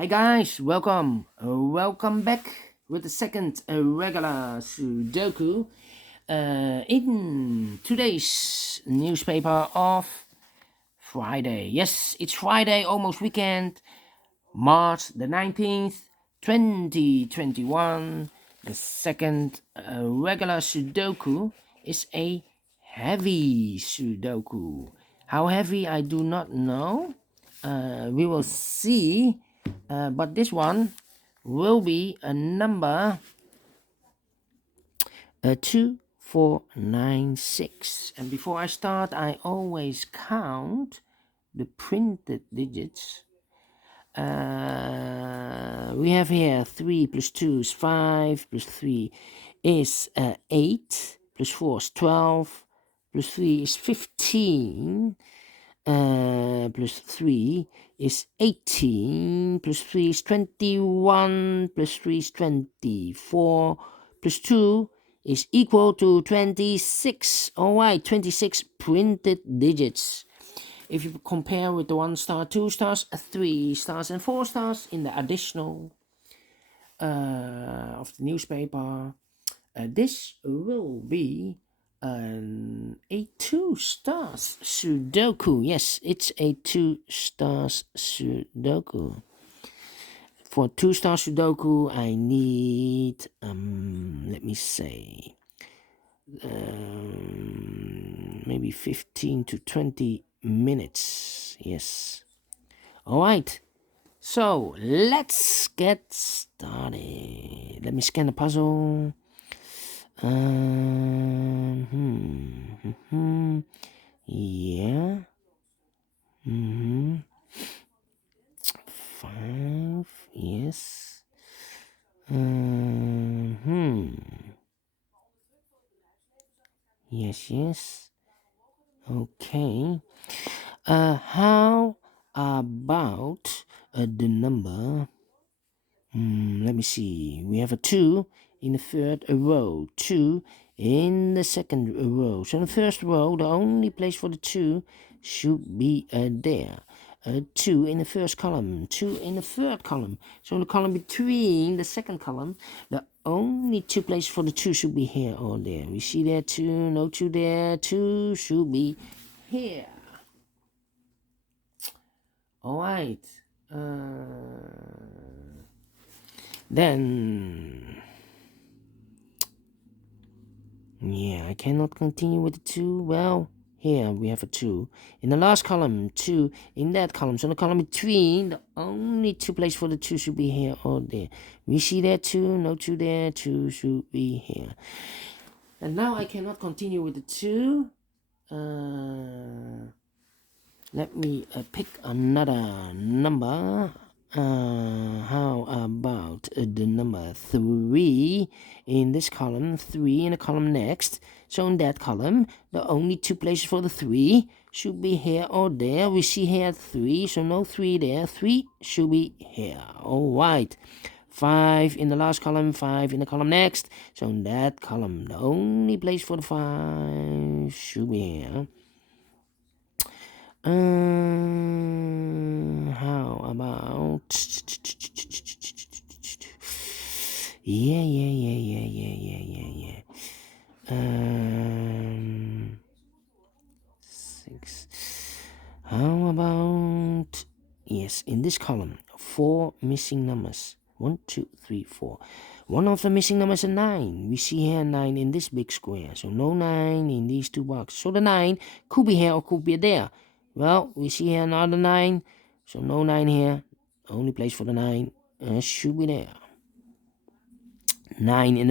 Hi guys, welcome back with the second regular Sudoku in today's newspaper of Friday. Yes, it's Friday, almost weekend, March the 19th, 2021. The second regular Sudoku is a heavy Sudoku. How heavy, I do not know. We will see, but this one will be a number 2496. And before I start, I always count the printed digits. We have here 3 plus 2 is 5, plus 3 is 8, plus 4 is 12, plus 3 is 15, plus 3 is 18, plus 3 is 21, plus 3 is 24, plus 2 is equal to 26. Alright, 26 printed digits. If you compare with the 1 star, 2 stars, 3 stars, and 4 stars in the additional of the newspaper, this will be a 2 stars Sudoku. Yes, it's a 2 stars Sudoku. For 2 star Sudoku, I need let me say maybe 15 to 20 minutes. Yes. All right. So let's get started. Let me scan the puzzle. Yeah. 5. Yes. Yes. Okay. How about the number? Let me see. We have a 2 in the third row, 2 in the second row. So in the first row, the only place for the 2 should be there. 2 in the first column, 2 in the third column. So in the column between the second column, the only 2 places for the 2 should be here or there. We see there 2, no 2 there, 2 should be here. Alright. Then, yeah, I cannot continue with the 2. Well, here we have a 2. In the last column, 2 in that column. So in the column between, the only 2 places for the 2 should be here or there. We see there 2, no 2 there, 2 should be here. And now I cannot continue with the 2. Let me pick another number. How about the number 3 in this column, 3 in the column next. So in that column, the only 2 places for the 3 should be here or there. We see here 3, so no 3 there. 3 should be here. All right. 5 in the last column, 5 in the column next. So in that column, the only place for the 5 should be here. How about yeah. 6. How about yes, in this column, 4 missing numbers. 1, 2, 3, 4. One of the missing numbers is 9. We see here 9 in this big square. So no 9 in these 2 boxes. So the 9 could be here or could be there. Well, we see here another 9. So no 9 here. Only place for the 9 should be there. 9 in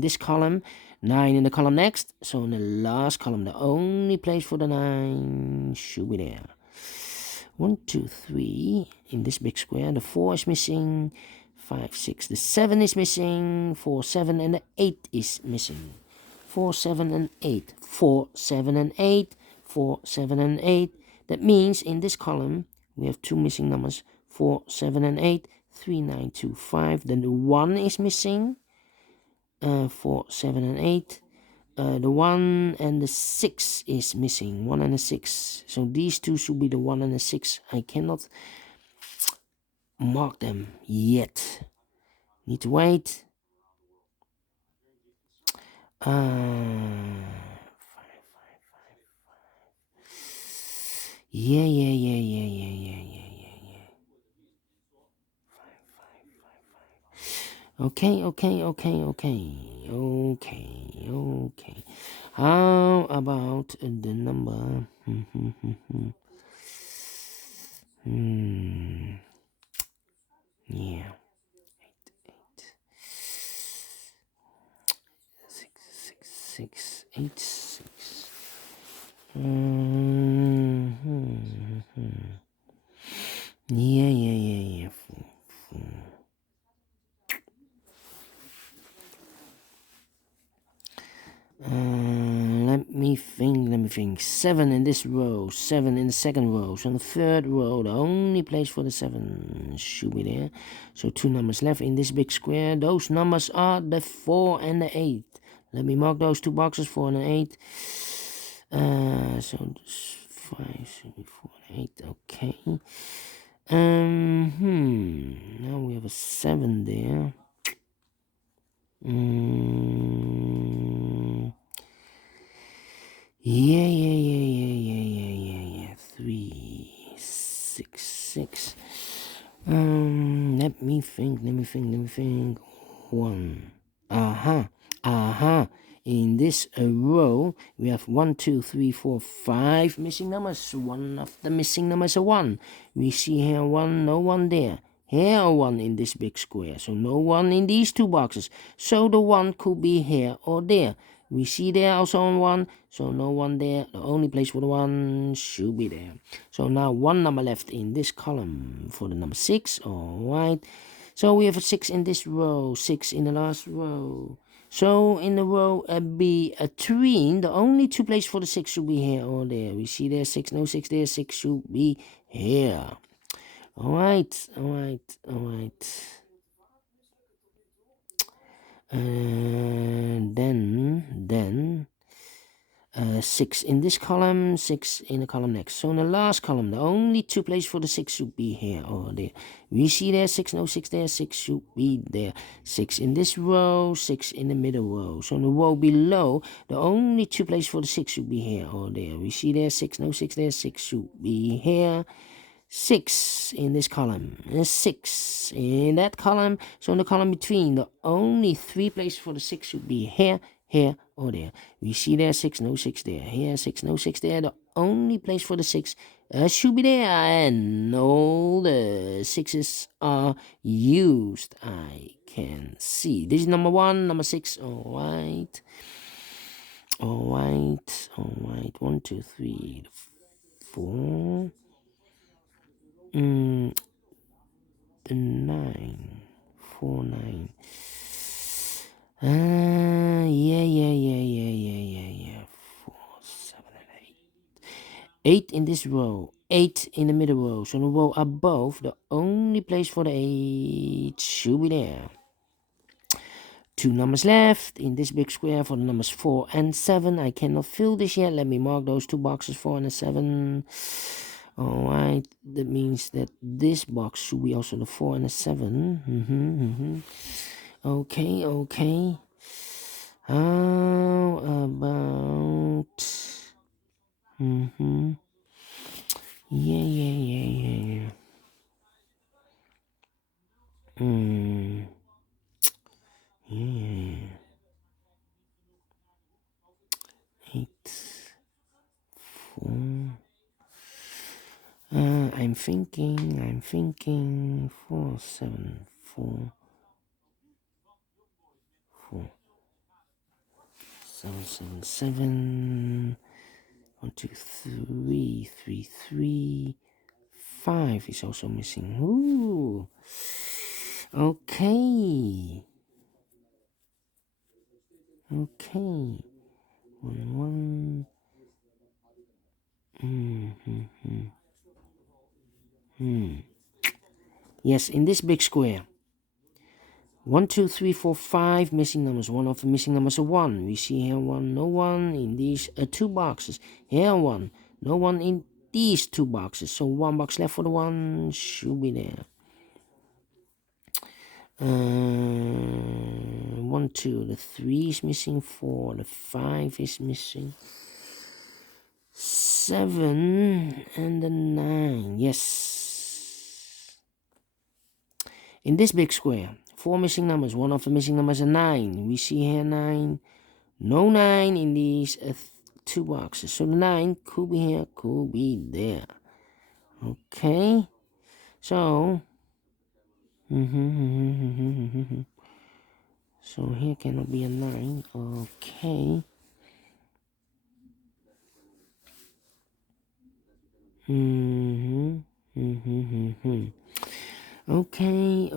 this column. 9 in the column next. So in the last column, the only place for the 9 should be there. 1, 2, 3 in this big square. The 4 is missing. 5, 6. The 7 is missing. 4, 7, and the 8 is missing. 4, 7, and 8. 4, 7, and 8. 4, 7, and 8. That means in this column we have 2 missing numbers. 4, 7, and 8. 3, 9, 2, 5. Then the 1 is missing. 4, 7, and 8. The 1 and the 6 is missing. 1 and a 6. So these 2 should be the 1 and the 6. I cannot mark them yet. Need to wait. Yeah. Okay. How about the number? Yeah. 66686. Yeah. Let me think. 7 in this row, 7 in the second row. So in the third row, the only place for the 7 should be there. So 2 numbers left in this big square. Those numbers are the 4 and the 8. Let me mark those 2 boxes, 4 and 8. So 5 should be 4 and 8. Okay. Now we have a 7 there. Yeah. 3, 6, 6. Let me think. 1. In this row, we have 1, 2, 3, 4, 5 missing numbers. One of the missing numbers is a 1. We see here 1, no 1 there. Here a 1 in this big square, so no 1 in these 2 boxes. So the 1 could be here or there. We see there also on 1, so no 1 there. The only place for the 1 should be there. So now 1 number left in this column for the number 6. Alright. So we have a 6 in this row, 6 in the last row. So in the row B3, the only 2 places for the 6 should be here or there. We see there 6, no 6 there, 6 should be here. Alright. And then 6 in this column, 6 in the column next. So in the last column, the only 2 places for the 6 should be here or there. We see there 6, no 6 there, 6 should be there. 6 in this row, 6 in the middle row. So in the row below, the only 2 places for the 6 should be here or there. We see there 6, no 6 there, 6 should be here. 6 in this column, 6 in that column. So in the column between, the only 3 places for the 6 should be here, or there. We see there 6, no 6 there. Here 6, no 6 there. The only place for the 6 should be there, and all the 6s are used. I can see. This is number 1, number 6. Alright. 1, 2, 3, 4. The 9, 4, 9. Yeah. 4, 7, and 8. 8 in this row, 8 in the middle row. So in the row above, the only place for the 8 should be there. 2 numbers left in this big square for the numbers 4 and 7. I cannot fill this yet. Let me mark those 2 boxes, 4 and 7. Alright, that means that this box should be also the 4 and the 7. Okay. How about... Yeah. Yeah. 8, 4... I'm thinking 4, 7, 4, 7, 7, 1, 2, 3, 3, 3, 5 is also missing. Ooh. Okay. 1, 1. Yes, in this big square. 1, 2, 3, 4, 5 missing numbers. One of the missing numbers is 1. We see here 1, no 1 in these 2 boxes. Here 1, no 1 in these 2 boxes. So 1 box left for the 1 should be there. 1, 2. The 3 is missing. 4. The 5 is missing. 7 and the 9. Yes. In this big square, 4 missing numbers. One of the missing numbers is 9. We see here 9. No 9 in these 2 boxes. So the 9 could be here, could be there. Okay. So. So here cannot be a 9. Okay. Okay.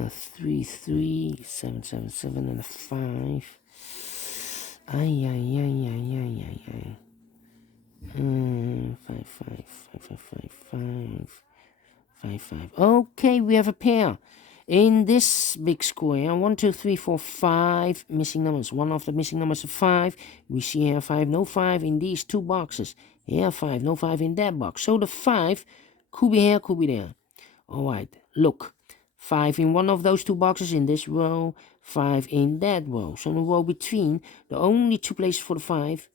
3, 3, 7, 7, 7, and a 5. Ay. 5, 5, 5, 5, 5, 5. 5, 5. Okay, we have a pair. In this big square, 1, 2, 3, 4, 5 missing numbers. One of the missing numbers is 5. We see here 5, no 5 in these 2 boxes. Here 5, no 5 in that box. So the 5 could be here, could be there. Alright, look. 5 in one of those 2 boxes in this row, 5 in that row. So in the row between, the only 2 places for the 5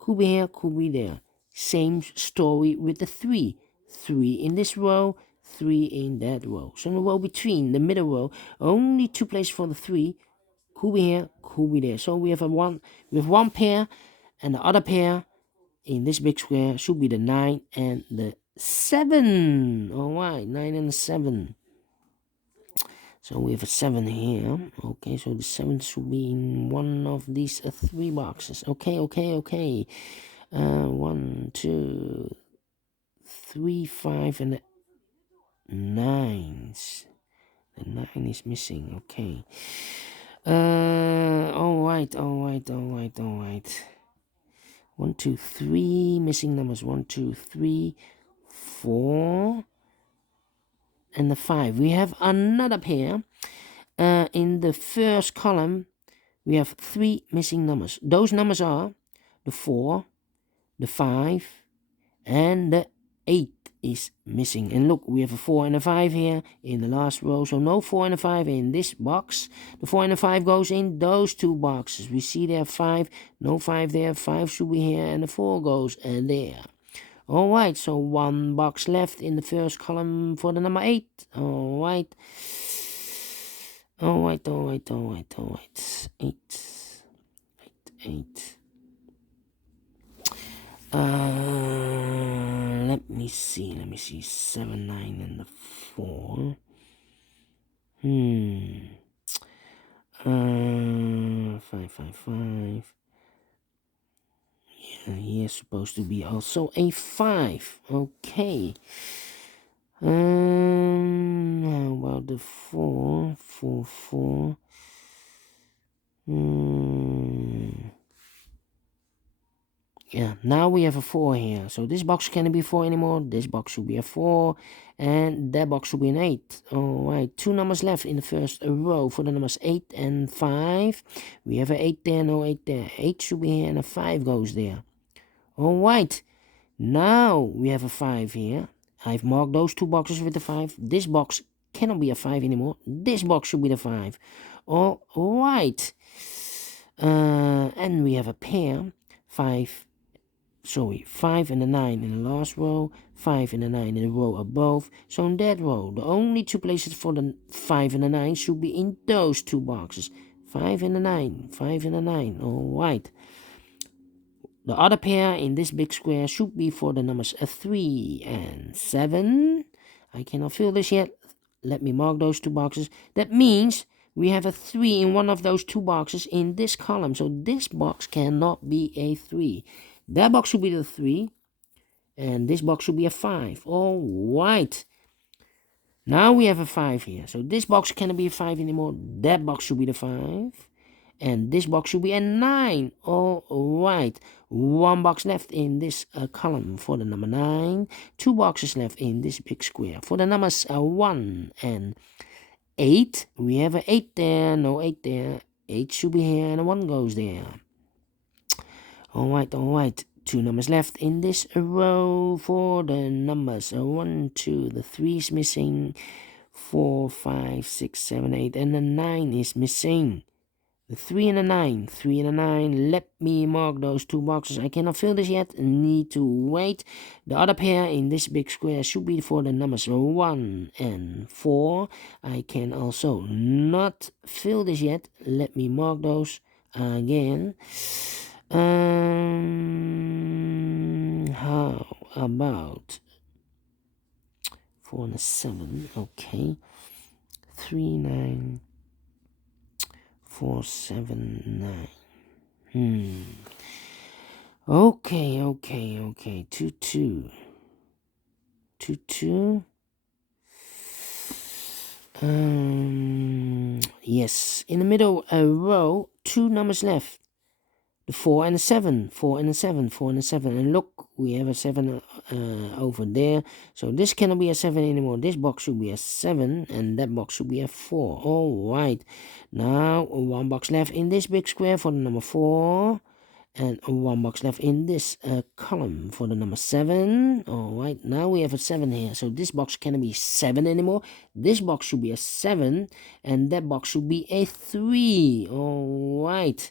could be here, could be there. Same story with the 3. 3 in this row, 3 in that row. So in the row between, the middle row, only 2 places for the 3 could be here, could be there. So we have one pair, and the other pair in this big square should be the 9 and the 7. Alright, 9 and 7. So we have a 7 here. Okay, so the 7 should be in one of these 3 boxes. Okay. 1, 2, 3, 5, and the 9s. The 9 is missing. Okay. Alright. 1, 2, 3 missing numbers. 1, 2, 3, 4, and the 5. We have another pair. In the first column, we have 3 missing numbers. Those numbers are the 4, the 5, and the 8 is missing. And look, we have a 4 and a 5 here in the last row. So no 4 and a 5 in this box. The 4 and a 5 goes in those 2 boxes. We see there 5, no 5 there. 5 should be here, and the 4 goes there. Alright, so 1 box left in the first column for the number 8. Alright. 8. 8. Let me see. 7, 9, and the 4. 5, 5, 5. Yeah, here's supposed to be also a 5. Okay. How about the 4? 4, 4. Yeah, now we have a 4 here. So this box can't be 4 anymore. This box should be a 4. And that box should be an 8. Alright, 2 numbers left in the first row for the numbers 8 and 5. We have an 8 there, no 8 there. 8 should be here, and a 5 goes there. Alright, now we have a 5 here. I've marked those 2 boxes with the 5. This box cannot be a 5 anymore. This box should be the 5. Alright. And we have a pair. 5 and a 9 in the last row, 5 and a 9 in the row above. So in that row, the only 2 places for the 5 and the 9 should be in those 2 boxes. 5 and a 9, 5 and a 9. Alright. The other pair in this big square should be for the numbers 3 and 7. I cannot fill this yet. Let me mark those 2 boxes. That means we have a 3 in one of those 2 boxes in this column. So this box cannot be a 3. That box should be the 3. And this box should be a 5. Alright. Now we have a 5 here. So this box cannot be a 5 anymore. That box should be the 5. And this box should be a 9. Alright. 1 box left in this column for the number 9. 2 boxes left in this big square. For the numbers 1 and 8. We have an 8 there. No 8 there. 8 should be here, and a 1 goes there. Alright. 2 numbers left in this row for the numbers 1, 2, the 3 is missing, 4, 5, 6, 7, 8, and the 9 is missing. The 3 and the 9, 3 and the 9, let me mark those 2 boxes. I cannot fill this yet, need to wait. The other pair in this big square should be for the numbers 1 and 4. I can also not fill this yet, let me mark those again. How about 4 and a 7, okay. 3, 9, 4, 7, 9. Okay. 2, 2. 2, 2. Yes, in the middle row, 2 numbers left. The 4 and the 7, 4 and the 7, 4 and the 7. And look, we have a 7 over there. So this cannot be a 7 anymore. This box should be a 7 and that box should be a 4. All right. Now 1 box left in this big square for the number 4. And 1 box left in this column for the number 7. All right. Now we have a 7 here. So this box cannot be 7 anymore. This box should be a 7 and that box should be a 3. All right.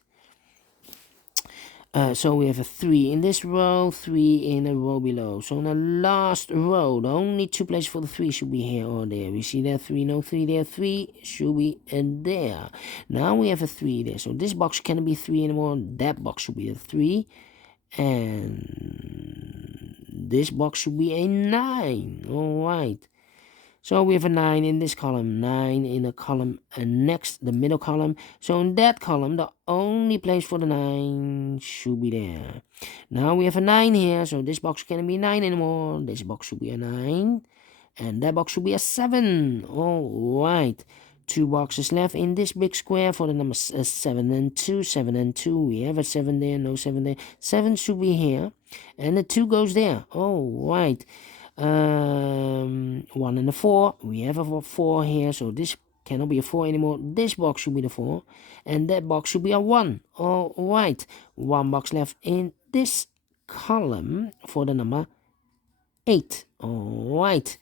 So we have a 3 in this row, 3 in a row below. So in the last row, the only 2 places for the 3 should be here or there. We see there 3, no 3 there, 3 should be there. Now we have a 3 there. So this box cannot be 3 anymore. That box should be a 3. And this box should be a 9. Alright. So we have a 9 in this column, 9 in the column next, the middle column. So in that column, the only place for the 9 should be there. Now we have a 9 here, so this box can't be 9 anymore. This box should be a 9, and that box should be a 7. All right. 2 boxes left in this big square for the numbers 7 and 2, 7 and 2. We have a 7 there, no 7 there. 7 should be here, and the 2 goes there. All right. 1 and a 4. We have a 4 here, so this cannot be a 4 anymore. This box should be the 4, and that box should be a 1. All right. 1 box left in this column for the number 8. All right.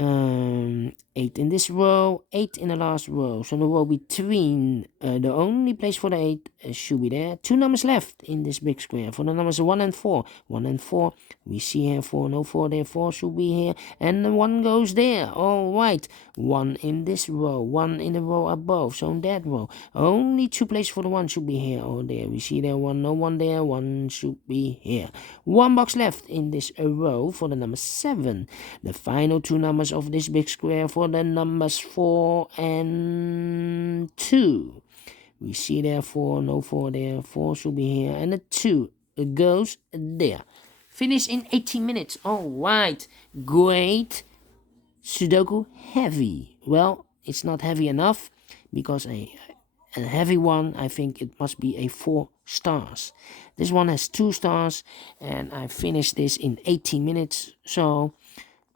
8 in this row, 8 in the last row. So the row between the only place for the 8 should be there. 2 numbers left in this big square for the numbers 1 and 4. 1 and 4. We see here 4, no 4 there. 4 should be here, and the 1 goes there. All right. 1 in this row, 1 in the row above. So in that row, only 2 places for the 1 should be here or there. We see there 1, no 1 there. 1 should be here. 1 box left in this row for the number 7. The final 2 numbers of this big square for the numbers 4 and 2. We see there 4, no 4 there. 4 should be here, and the 2 goes there. Finish in 18 minutes. All right. Great. Sudoku Heavy. Well, it's not heavy enough because a heavy one, I think it must be a 4 stars. This one has 2 stars, and I finished this in 18 minutes. So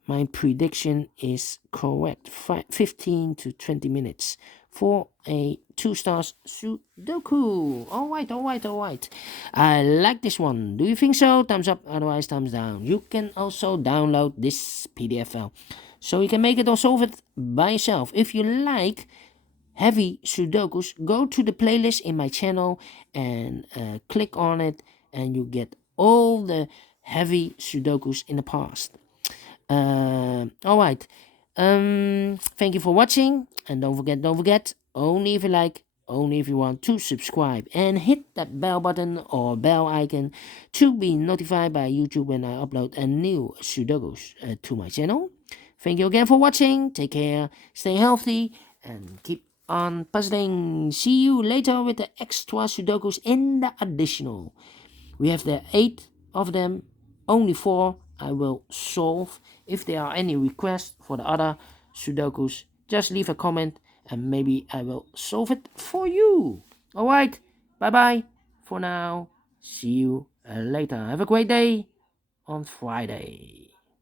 my prediction is correct. 15 to 20 minutes for a 2 stars Sudoku. All right. I like this one. Do you think so? Thumbs up, otherwise thumbs down. You can also download this PDF file, so you can make it or solve it by yourself. If you like Heavy Sudokus, go to the playlist in my channel and click on it, and you get all the Heavy Sudokus in the past. All right. Thank you for watching, and don't forget, only if you like, only if you want to subscribe, and hit that bell button or bell icon to be notified by YouTube when I upload a new Sudokus to my channel. Thank you again for watching. Take care, stay healthy, and keep on puzzling. See you later with the extra Sudokus in the additional. We have the 8 of them, only 4 I will solve. If there are any requests for the other Sudokus, just leave a comment and maybe I will solve it for you. Alright, bye bye for now. See you later. Have a great day on Friday.